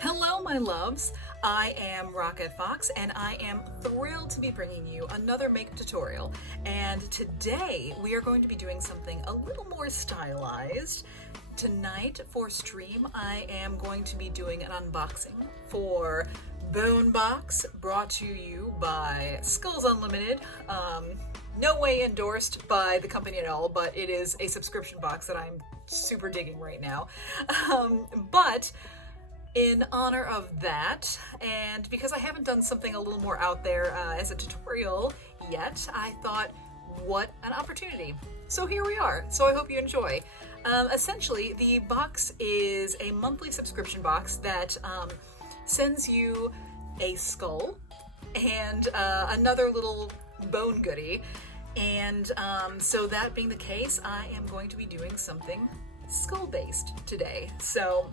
Hello, my loves. I am Rocket Fox, and I am thrilled to be bringing you another makeup tutorial. And today we are going to be doing something a little more stylized. Tonight for stream, I am going to be doing an unboxing for BoneBox, brought to you by Skulls Unlimited. No way endorsed by the company at all, but it is a subscription box that I'm super digging right now. But in honor of that, and because I haven't done something a little more out there as a tutorial yet, I thought, what an opportunity. So here we are. So I hope you enjoy. Essentially, the box is a monthly subscription box that sends you a skull and another little bone goodie. And so that being the case, I am going to be doing something skull-based today. So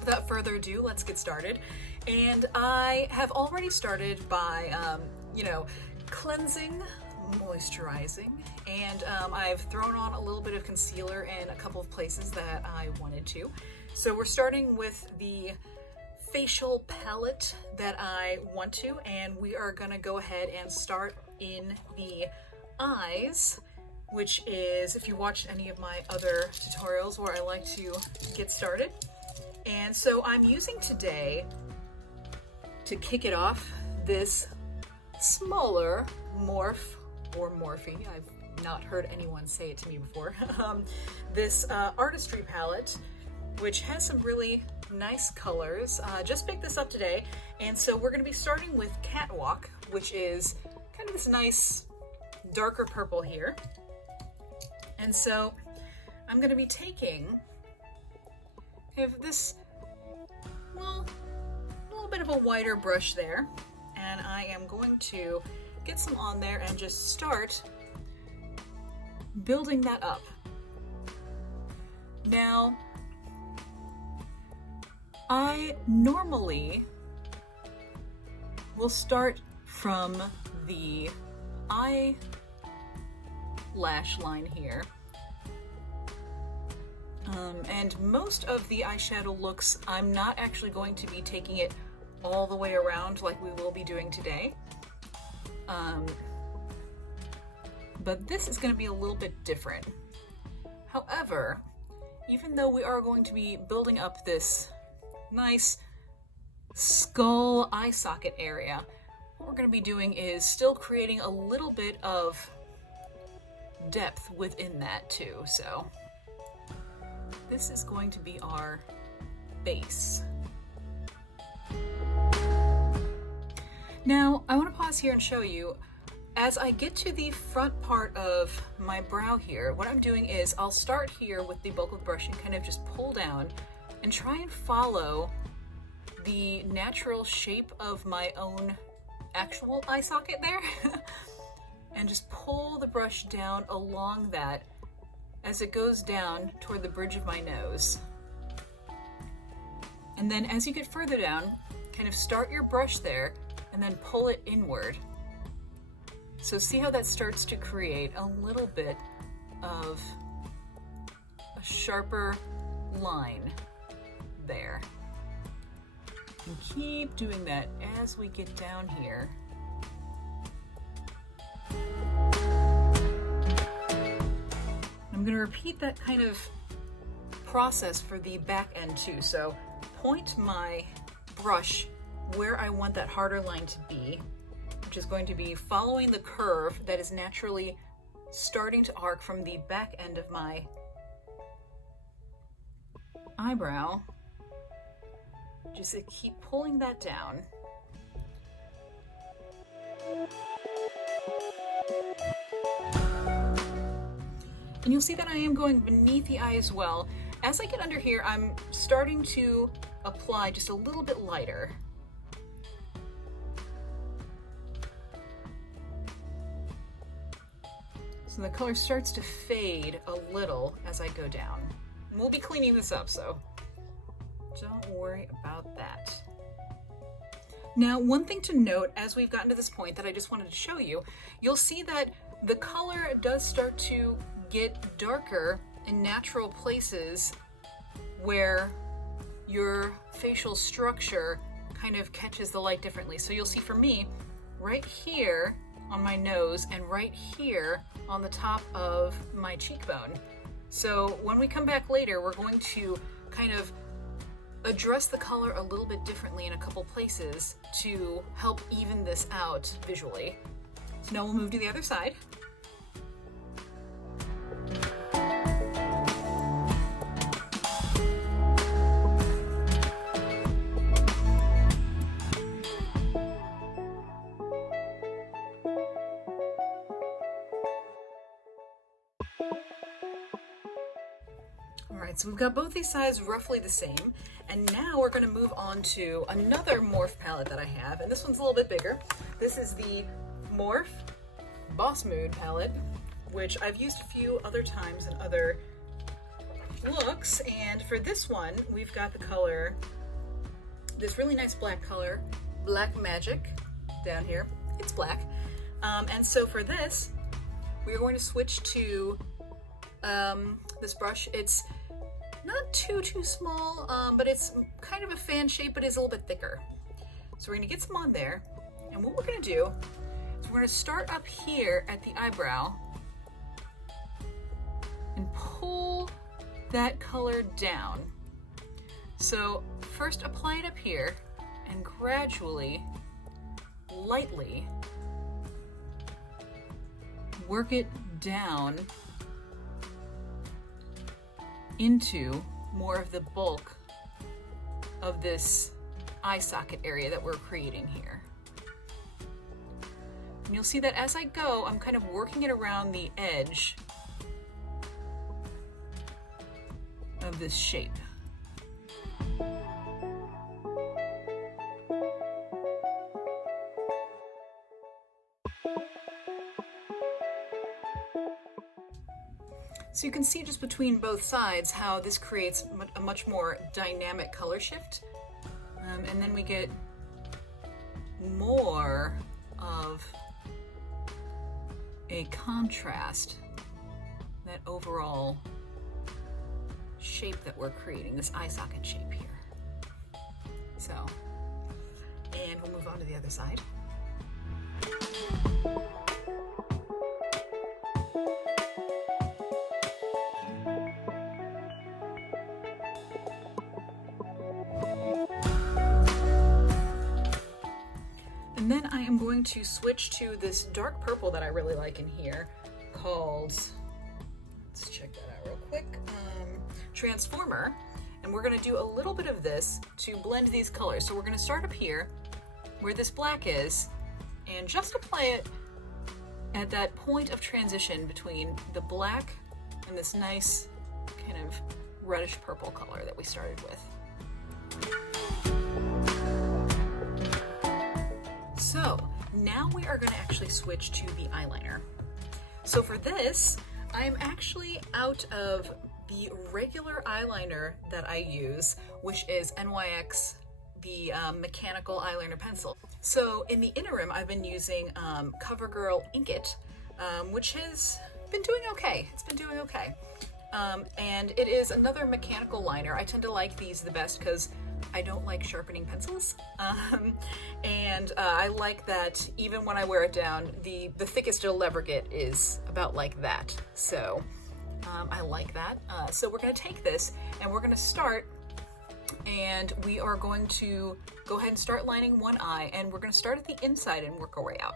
without further ado, let's get started. And I have already started by, cleansing, moisturizing, and I've thrown on a little bit of concealer in a couple of places that I wanted to. So we're starting with the facial palette that I want to, and we are gonna go ahead and start in the eyes, which is, if you watched any of my other tutorials where I like to get started. And so I'm using today, to kick it off, this smaller Morphe, or Morphe, I've not heard anyone say it to me before, this Aristry palette, which has some really nice colors. Just picked this up today, and so we're going to be starting with Catwalk, which is kind of this nice darker purple here. And so I'm going to be taking this, well, a little bit of a wider brush there, and I am going to get some on there and just start building that up. Now, I normally will start from the eyelash line here. And most of the eyeshadow looks, I'm not actually going to be taking it all the way around like we will be doing today. But this is going to be a little bit different. However, even though we are going to be building up this nice skull eye socket area, what we're going to be doing is still creating a little bit of depth within that too. So this is going to be our base. Now, I want to pause here and show you, as I get to the front part of my brow here, what I'm doing is I'll start here with the bulk of the brush and kind of just pull down and try and follow the natural shape of my own actual eye socket there. And just pull the brush down along that as it goes down toward the bridge of my nose. And then as you get further down, kind of start your brush there and then pull it inward. So see how that starts to create a little bit of a sharper line there. And keep doing that as we get down here. I'm going to repeat that kind of process for the back end too. So point my brush where I want that harder line to be, which is going to be following the curve that is naturally starting to arc from the back end of my eyebrow. Just keep pulling that down. And you'll see that I am going beneath the eye as well. As I get under here, I'm starting to apply just a little bit lighter. So the color starts to fade a little as I go down. And we'll be cleaning this up, so don't worry about that. Now, one thing to note as we've gotten to this point that I just wanted to show you, you'll see that the color does start to get darker in natural places where your facial structure kind of catches the light differently. So you'll see for me, right here on my nose and right here on the top of my cheekbone. So when we come back later, we're going to kind of address the color a little bit differently in a couple places to help even this out visually. So now we'll move to the other side. Alright, so we've got both these sides roughly the same, and now we're going to move on to another Morphe palette that I have, and this one's a little bit bigger. This is the Morphe Boss Mood palette, which I've used a few other times in other looks, and for this one, we've got the color, this really nice black color, Black Magic, down here. It's black. And so for this, we're going to switch to this brush. It's not too small, but it's kind of a fan shape, but it's a little bit thicker. So we're gonna get some on there, and what we're gonna do is we're gonna start up here at the eyebrow and pull that color down. So first apply it up here and gradually, lightly work it down into more of the bulk of this eye socket area that we're creating here. And you'll see that as I go, I'm kind of working it around the edge of this shape. So you can see just between both sides how this creates a much more dynamic color shift. And then we get more of a contrast, that overall shape that we're creating, this eye socket shape here. So, and we'll move on to the other side. And then I am going to switch to this dark purple that I really like in here called, let's check that out real quick, Transformer. And we're gonna do a little bit of this to blend these colors. So we're gonna start up here where this black is and just apply it at that point of transition between the black and this nice kind of reddish purple color that we started with. So now we are going to actually switch to the eyeliner. So for this, I'm actually out of the regular eyeliner that I use, which is NYX, the Mechanical Eyeliner pencil. So in the interim, I've been using CoverGirl Ink It, which has been doing okay. It's been doing okay. And it is another mechanical liner. I tend to like these the best because I don't like sharpening pencils, and I like that even when I wear it down, the thickest it'll ever get is about like that. So I like that. So we're going to take this and we're going to start, and we are going to go ahead and start lining one eye, and we're going to start at the inside and work our way out.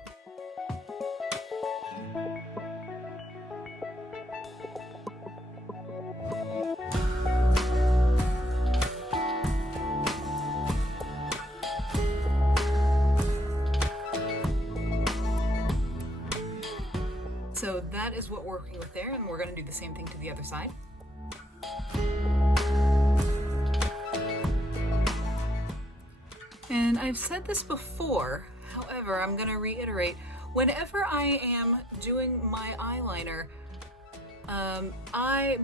So that is what we're working with there, and we're going to do the same thing to the other side. And I've said this before, however, I'm going to reiterate, whenever I am doing my eyeliner,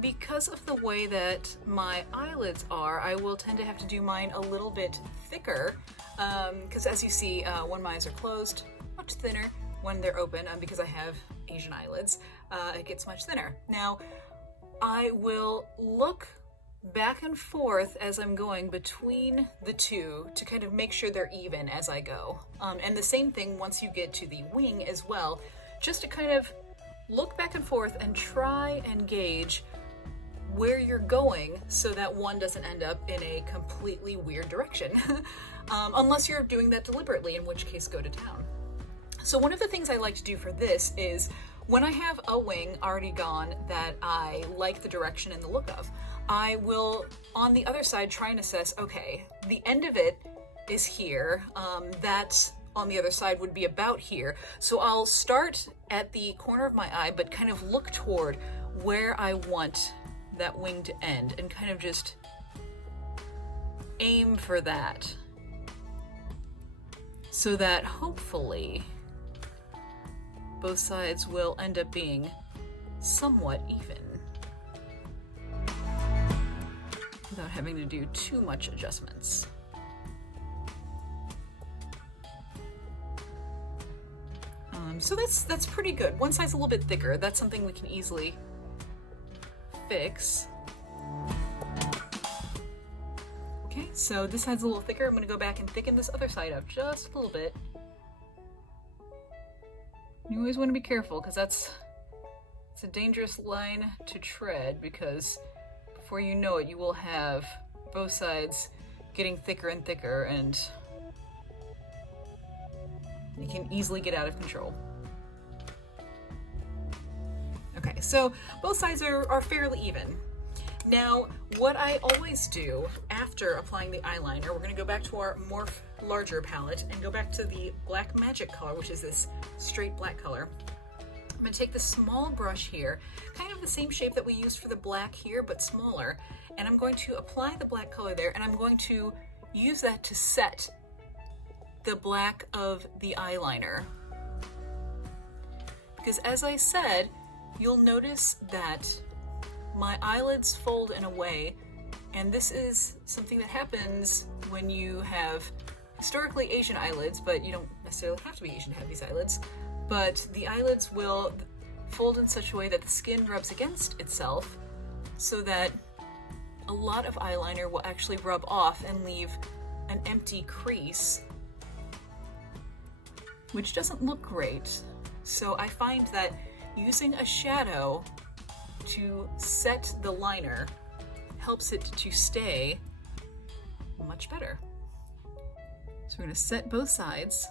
because of the way that my eyelids are, I will tend to have to do mine a little bit thicker, because as you see, when my eyes are closed, much thinner. When they're open, because I have Asian eyelids, it gets much thinner. Now, I will look back and forth as I'm going between the two to kind of make sure they're even as I go. And the same thing once you get to the wing as well, just to kind of look back and forth and try and gauge where you're going so that one doesn't end up in a completely weird direction. Unless you're doing that deliberately, in which case go to town. So one of the things I like to do for this is when I have a wing already gone that I like the direction and the look of, I will, on the other side, try and assess, okay, the end of it is here, that on the other side would be about here. So I'll start at the corner of my eye, but kind of look toward where I want that wing to end and kind of just aim for that. So that hopefully both sides will end up being somewhat even without having to do too much adjustments. So that's pretty good. One side's a little bit thicker. That's something we can easily fix. Okay, so this side's a little thicker. I'm going to go back and thicken this other side up just a little bit. You always want to be careful because it's a dangerous line to tread, because before you know it, you will have both sides getting thicker and thicker, and you can easily get out of control. Okay, so both sides are fairly even. Now, what I always do after applying the eyeliner, we're going to go back to our Morphe larger palette and go back to the Black Magic color, which is this straight black color. I'm going to take the small brush here, kind of the same shape that we used for the black here, but smaller, and I'm going to apply the black color there, and I'm going to use that to set the black of the eyeliner. Because as I said, you'll notice that my eyelids fold in a way, and this is something that happens when you have historically Asian eyelids, but you don't necessarily have to be Asian to have these eyelids, but the eyelids will fold in such a way that the skin rubs against itself, so that a lot of eyeliner will actually rub off and leave an empty crease, which doesn't look great. So I find that using a shadow to set the liner helps it to stay much better. So we're going to set both sides.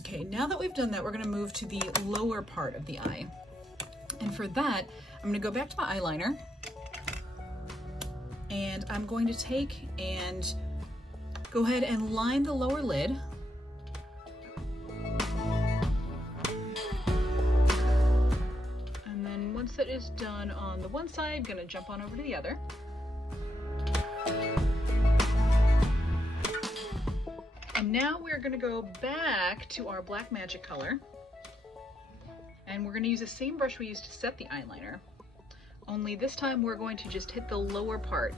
Okay, now that we've done that, we're going to move to the lower part of the eye. And for that, I'm going to go back to my eyeliner, and I'm going to take and go ahead and line the lower lid. And then once that is done on the one side, I'm going to jump on over to the other. And now we're going to go back to our Black Magic color, and we're going to use the same brush we used to set the eyeliner, only this time we're going to just hit the lower part.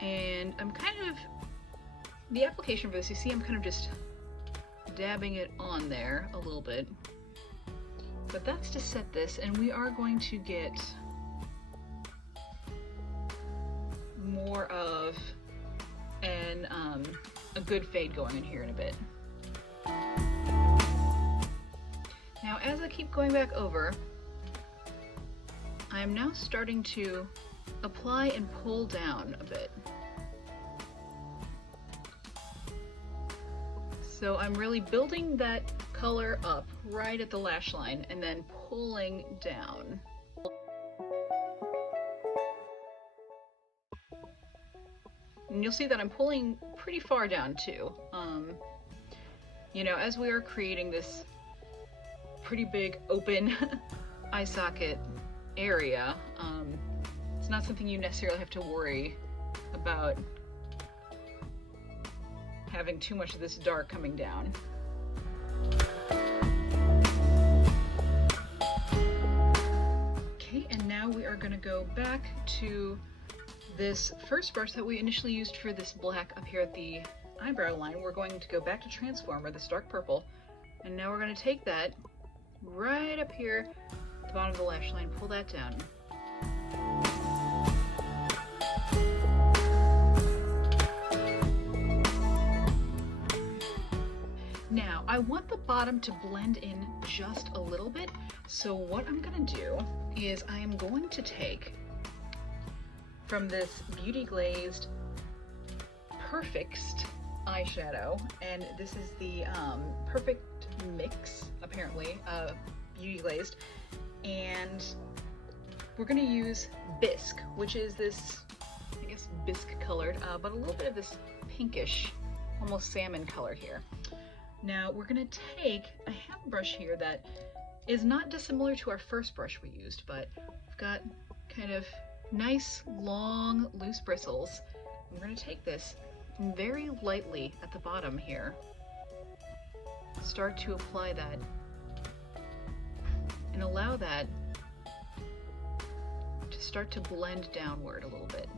And I'm kind of, the application for this, you see I'm kind of just dabbing it on there a little bit, but that's to set this, and we are going to get more of a good fade going in here in a bit. Now, as I keep going back over, I am now starting to apply and pull down a bit. So I'm really building that color up right at the lash line and then pulling down. And you'll see that I'm pulling pretty far down too. You know, as we are creating this pretty big open eye socket area, it's not something you necessarily have to worry about having too much of this dark coming down. Okay, and now we are going to go back to this first brush that we initially used for this black up here at the eyebrow line. We're going to go back to Transformer, this dark purple, and now we're going to take that right up here the bottom of the lash line, pull that down. Now, I want the bottom to blend in just a little bit, so what I'm gonna do is I am going to take from this Beauty Glazed Perfixt eyeshadow, and this is the Perfect Mix, apparently, Beauty Glazed, and we're gonna use Bisque, which is this, I guess, bisque colored, but a little bit of this pinkish, almost salmon color here. Now we're gonna take, I have a brush here that is not dissimilar to our first brush we used, but we've got kind of nice, long, loose bristles. We're gonna take this and very lightly at the bottom here, start to apply that and allow that to start to blend downward a little bit.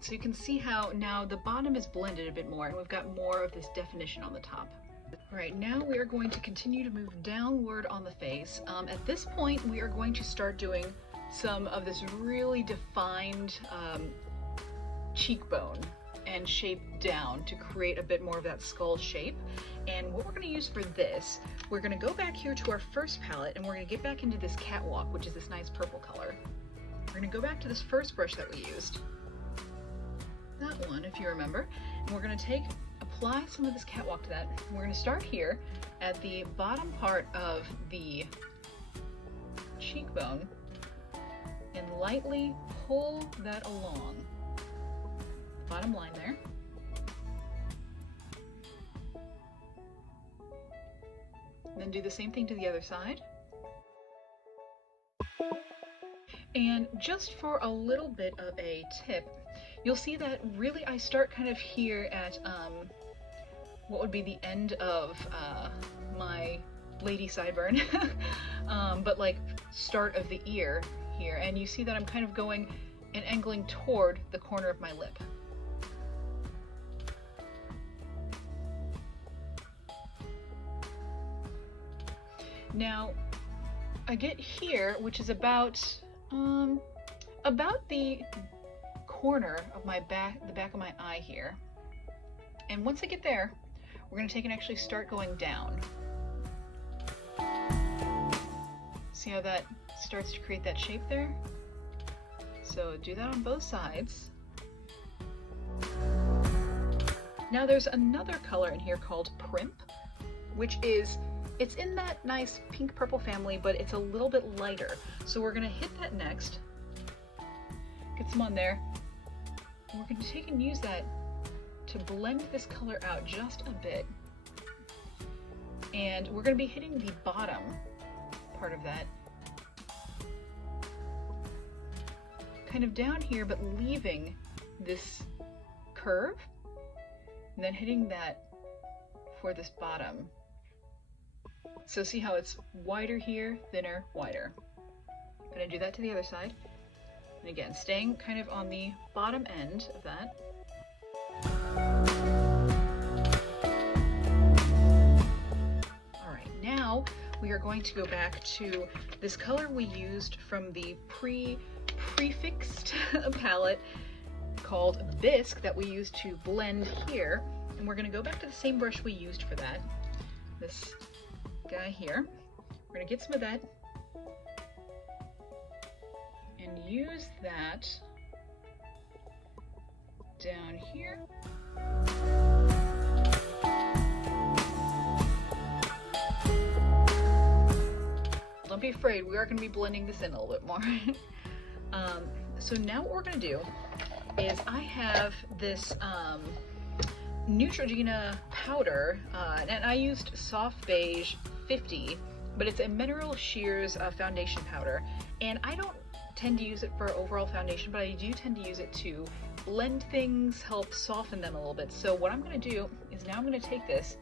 So you can see how now the bottom is blended a bit more and we've got more of this definition on the top. All right, now we are going to continue to move downward on the face. At this point, we are going to start doing some of this really defined cheekbone and shape down to create a bit more of that skull shape. And what we're gonna use for this, we're gonna go back here to our first palette and we're gonna get back into this Catwalk, which is this nice purple color. We're gonna go back to this first brush that we used. That one, if you remember, and we're going to apply some of this Catwalk to that. We're going to start here at the bottom part of the cheekbone and lightly pull that along the bottom line there. And then do the same thing to the other side. And just for a little bit of a tip, you'll see that really I start kind of here at what would be the end of my lady sideburn, but like start of the ear here. And you see that I'm kind of going and angling toward the corner of my lip. Now, I get here, which is about the corner of my the back of my eye here. And once I get there, we're going to take and actually start going down. See how that starts to create that shape there? So do that on both sides. Now there's another color in here called Primp, which is, it's in that nice pink purple family, but it's a little bit lighter. So we're gonna hit that next, get some on there, and we're gonna take and use that to blend this color out just a bit. And we're gonna be hitting the bottom part of that, kind of down here, but leaving this curve, and then hitting that for this bottom. So see how it's wider here, thinner, wider. I'm gonna do that to the other side. And again, staying kind of on the bottom end of that. All right, now we are going to go back to this color we used from the Prefixed palette called Bisque that we used to blend here. And we're gonna go back to the same brush we used for that. This guy here. We're gonna get some of that and use that down here. Don't be afraid, we are going to be blending this in a little bit more. So now what we're going to do is I have this Neutrogena powder, and I used Soft Beige 50, but it's a Mineral Shears foundation powder, and I don't tend to use it for overall foundation, but I do tend to use it to blend things, help soften them a little bit. So what I'm going to do is now I'm going to take this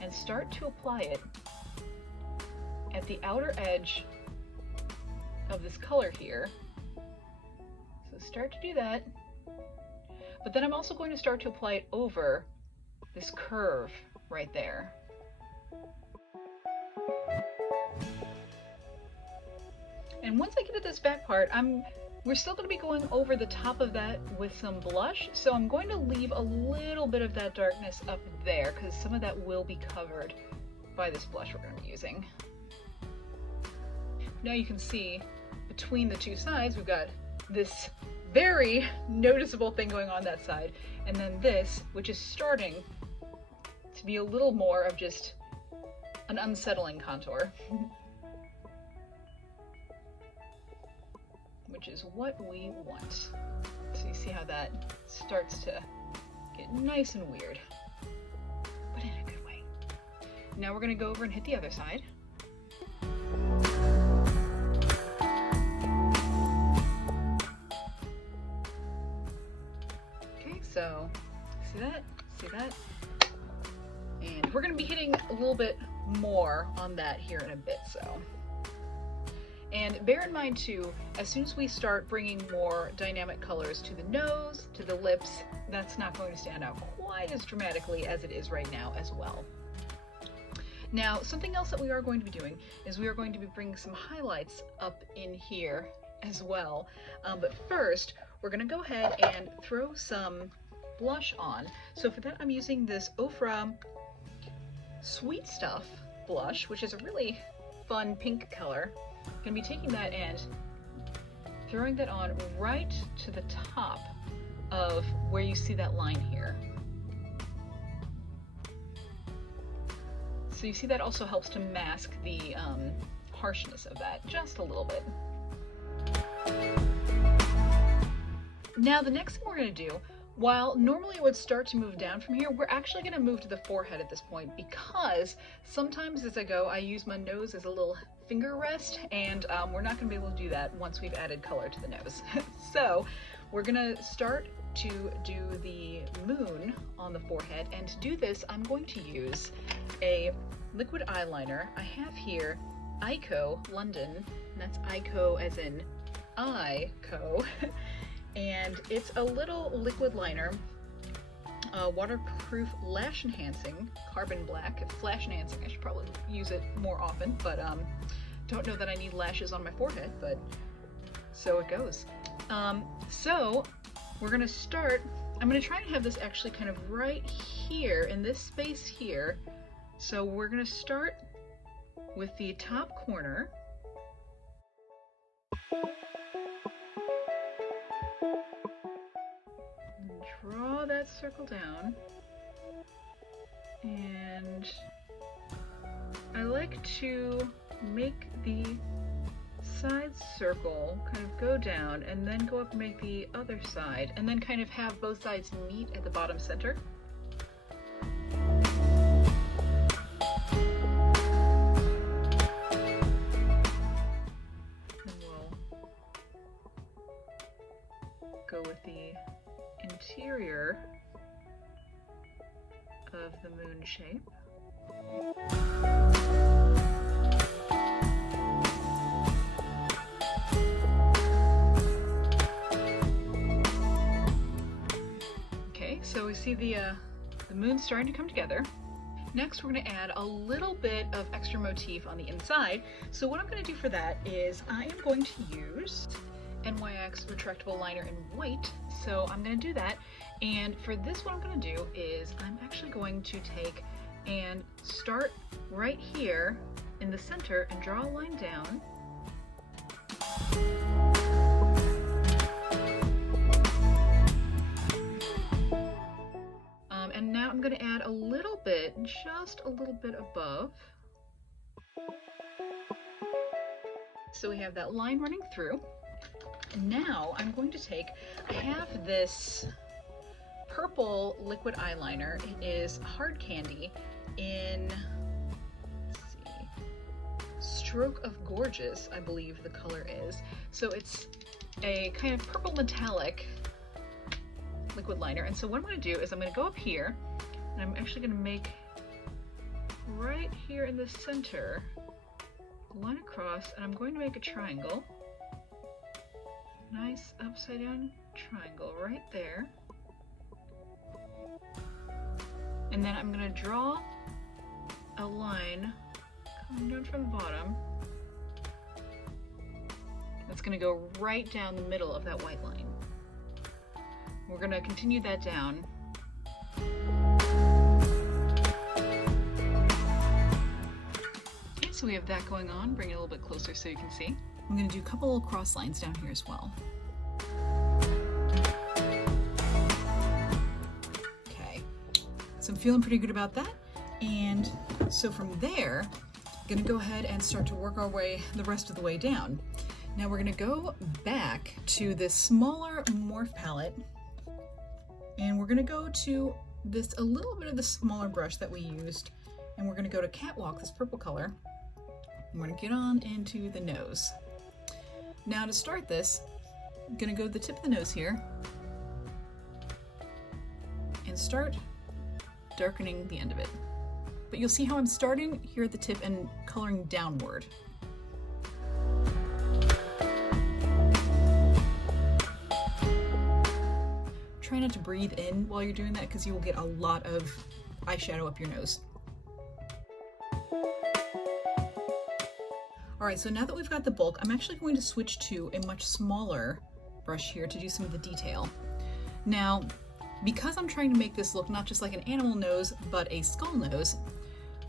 and start to apply it at the outer edge of this color here. So So start to do that. But then I'm also going to start to apply it over this curve right there. And once I get to this back part, we're still going to be going over the top of that with some blush. So I'm going to leave a little bit of that darkness up there because some of that will be covered by this blush we're going to be using. Now you can see between the two sides, we've got this very noticeable thing going on that side, and then this, which is starting to be a little more of just an unsettling contour. Which is what we want. So you see how that starts to get nice and weird, but in a good way. Now we're going to go over and hit the other side. Okay, so see that? See that? And we're going to be hitting a little bit more on that here in a bit, so. And bear in mind too, as soon as we start bringing more dynamic colors to the nose, to the lips, that's not going to stand out quite as dramatically as it is right now as well. Now, something else that we are going to be doing is we are going to be bringing some highlights up in here as well. But first, we're going to go ahead and throw some blush on. So for that, I'm using this Ofra Sweet Stuff blush, which is a really fun pink color. I'm going to be taking that and throwing that on right to the top of where you see that line here. So you see that also helps to mask the harshness of that just a little bit. Now the next thing we're going to do, while normally it would start to move down from here, we're actually going to move to the forehead at this point because sometimes as I go, I use my nose as a little finger rest, and we're not going to be able to do that once we've added color to the nose. So we're going to start to do the moon on the forehead, and to do this I'm going to use a liquid eyeliner. I have here Eyeko London, and that's Eyeko as in Eyeko, and it's a little liquid liner, waterproof, lash enhancing, carbon black. It's flash enhancing. I should probably use it more often, but don't know that I need lashes on my forehead, but so it goes. So we're gonna start, I'm gonna try and have this actually kind of right here in this space here. So we're gonna start with the top corner. Draw that circle down, and I like to make the side circle kind of go down and then go up and make the other side, and then kind of have both sides meet at the bottom center. And we'll go with the interior of the moon shape. Okay, so we see the moon starting to come together. Next, we're going to add a little bit of extra motif on the inside. So what I'm going to do for that is I am going to use NYX Retractable Liner in white. So I'm going to do that. And for this, what I'm going to do is I'm actually going to take and start right here in the center and draw a line down. And now I'm going to add a little bit, just a little bit above. So we have that line running through. And now I'm going to take, I have this purple liquid eyeliner. It is Hard Candy in, let's see, Stroke of Gorgeous, I believe the color is. So it's a kind of purple metallic liquid liner. And so what I'm going to do is I'm going to go up here, and I'm actually going to make right here in the center, line across, and I'm going to make a triangle. Nice upside down triangle right there. And then I'm going to draw a line coming down from the bottom. That's going to go right down the middle of that white line. We're going to continue that down. Okay, so we have that going on. Bring it a little bit closer so you can see. I'm going to do a couple of cross lines down here as well. Okay, so I'm feeling pretty good about that. And so from there, I'm going to go ahead and start to work our way the rest of the way down. Now we're going to go back to this smaller Morphe palette, and we're going to go to this a little bit of the smaller brush that we used, and we're going to go to Catwalk, this purple color, and we're going to get on into the nose. Now to start this, I'm going to go to the tip of the nose here and start darkening the end of it. But you'll see how I'm starting here at the tip and coloring downward. Try not to breathe in while you're doing that because you will get a lot of eyeshadow up your nose. Alright, so now that we've got the bulk, I'm actually going to switch to a much smaller brush here to do some of the detail. Now, because I'm trying to make this look not just like an animal nose, but a skull nose,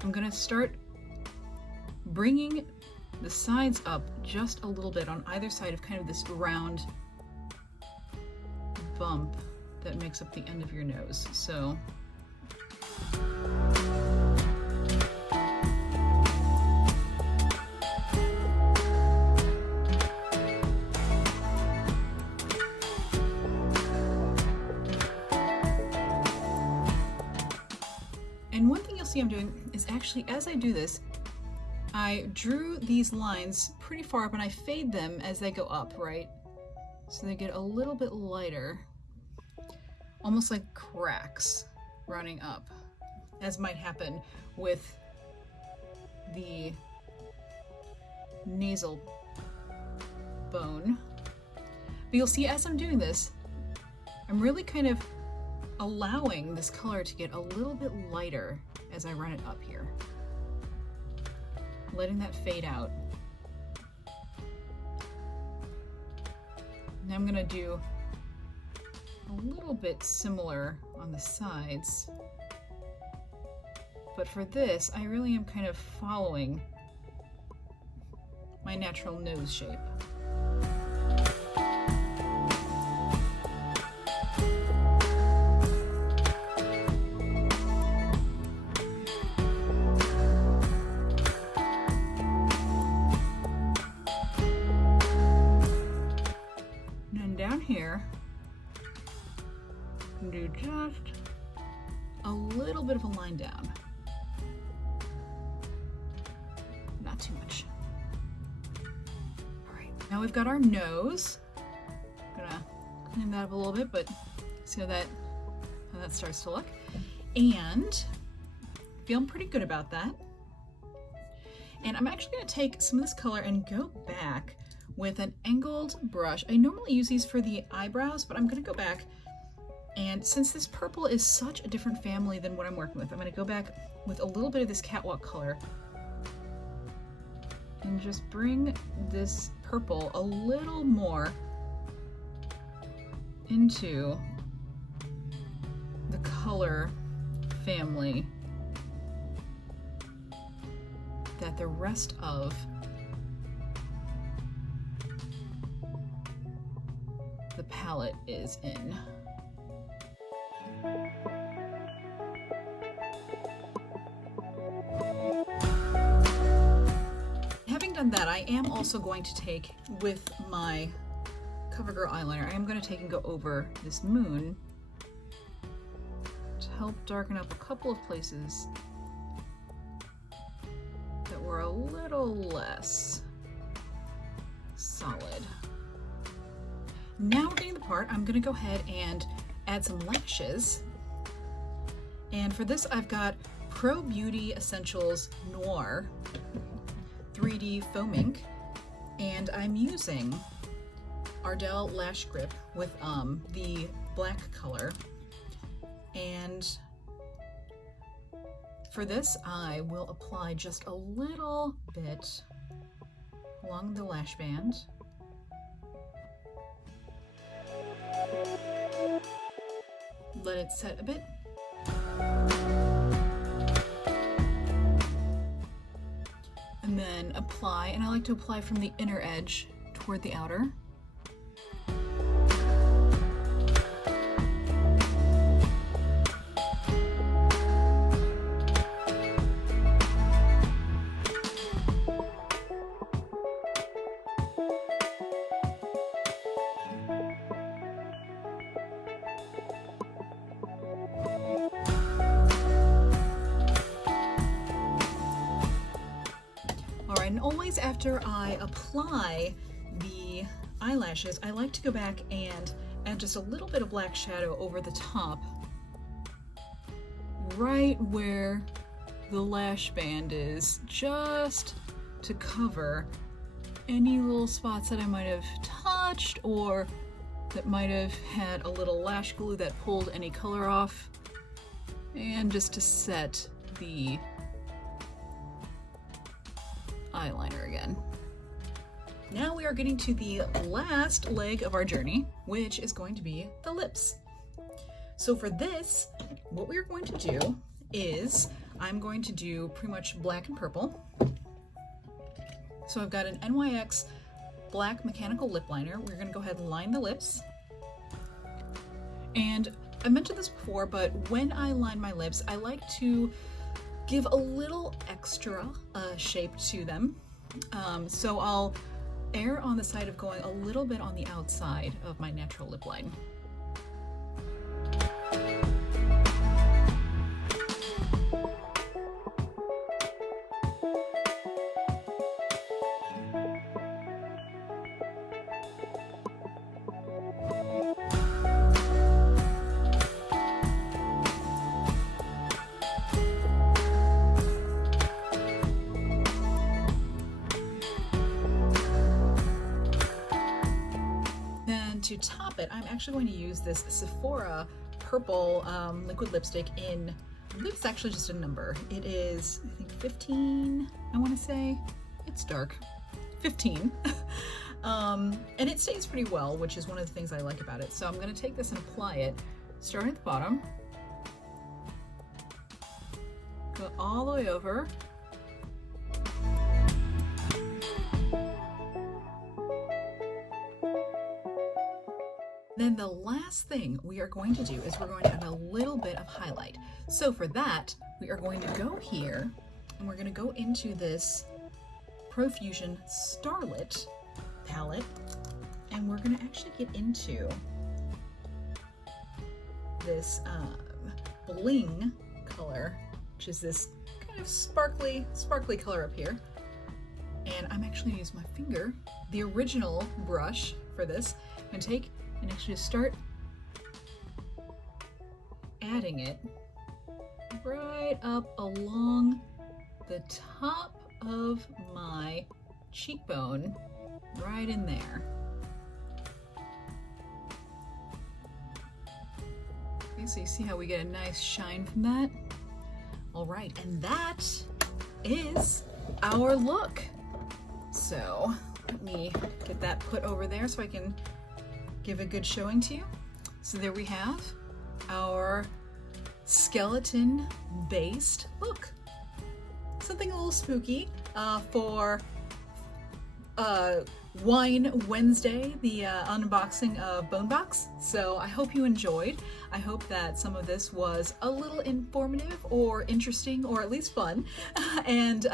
I'm going to start bringing the sides up just a little bit on either side of kind of this round bump that makes up the end of your nose. So and one thing you'll see I'm doing is actually, as I do this, I drew these lines pretty far up and I fade them as they go up, right? So they get a little bit lighter, almost like cracks running up, as might happen with the nasal bone. But you'll see as I'm doing this, I'm really kind of allowing this color to get a little bit lighter as I run it up here. Letting that fade out. Now I'm gonna do a little bit similar on the sides, but for this, I really am kind of following my natural nose shape. Here, do just a little bit of a line down. Not too much. All right, now we've got our nose. I'm gonna clean that up a little bit, but see how that starts to look. And feeling pretty good about that. And I'm actually gonna take some of this color and go back with an angled brush. I normally use these for the eyebrows, but I'm gonna go back, and since this purple is such a different family than what I'm working with, I'm gonna go back with a little bit of this Catwalk color and just bring this purple a little more into the color family that the rest of the palette is in. Having done that, I am also going to take, with my CoverGirl eyeliner, I am going to take and go over this moon to help darken up a couple of places that were a little less solid. Now we're getting the part, I'm gonna go ahead and add some lashes. And for this, I've got Pro Beauty Essentials Noir 3D Faux Mink, and I'm using Ardell Lash Grip with the black color. And for this, I will apply just a little bit along the lash band. Let it set a bit. And then apply, and I like to apply from the inner edge toward the outer. And always after I apply the eyelashes, I like to go back and add just a little bit of black shadow over the top, right where the lash band is, just to cover any little spots that I might have touched or that might have had a little lash glue that pulled any color off, and just to set the eyeliner again. Now we are getting to the last leg of our journey, which is going to be the lips. So for this, what we're going to do is I'm going to do pretty much black and purple. So I've got an NYX Black Mechanical Lip Liner. We're going to go ahead and line the lips. And I mentioned this before, but when I line my lips, I like to give a little extra shape to them. So I'll err on the side of going a little bit on the outside of my natural lip line. To top it, I'm actually going to use this Sephora purple liquid lipstick in, I believe it's actually just a number. It is, I think 15, I want to say. It's dark. 15. And it stays pretty well, which is one of the things I like about it. So I'm going to take this and apply it, starting at the bottom, go all the way over. Then the last thing we are going to do is we're going to add a little bit of highlight. So for that, we are going to go here and we're going to go into this Profusion Starlet palette, and we're going to actually get into this bling color, which is this kind of sparkly color up here. And I'm actually going to use my finger, the original brush for this, and take and actually start adding it right up along the top of my cheekbone, right in there. Okay, so you see how we get a nice shine from that? All right, and that is our look. So let me get that put over there so I can give a good showing to you. So there we have our skeleton based look. Something a little spooky for Wine Wednesday, the unboxing of BoneBox. So I hope you enjoyed. I hope that some of this was a little informative or interesting or at least fun. And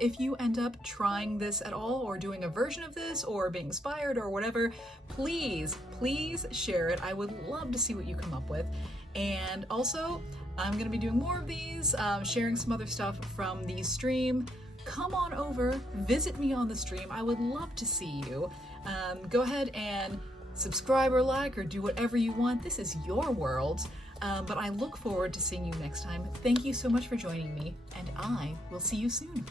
if you end up trying this at all or doing a version of this or being inspired or whatever, please share it. I would love to see what you come up with. And also, I'm going to be doing more of these, sharing some other stuff from the stream. Come on over, visit me on the stream. I would love to see you. Go ahead and subscribe or like or do whatever you want. This is your world. But I look forward to seeing you next time. Thank you so much for joining me, and I will see you soon.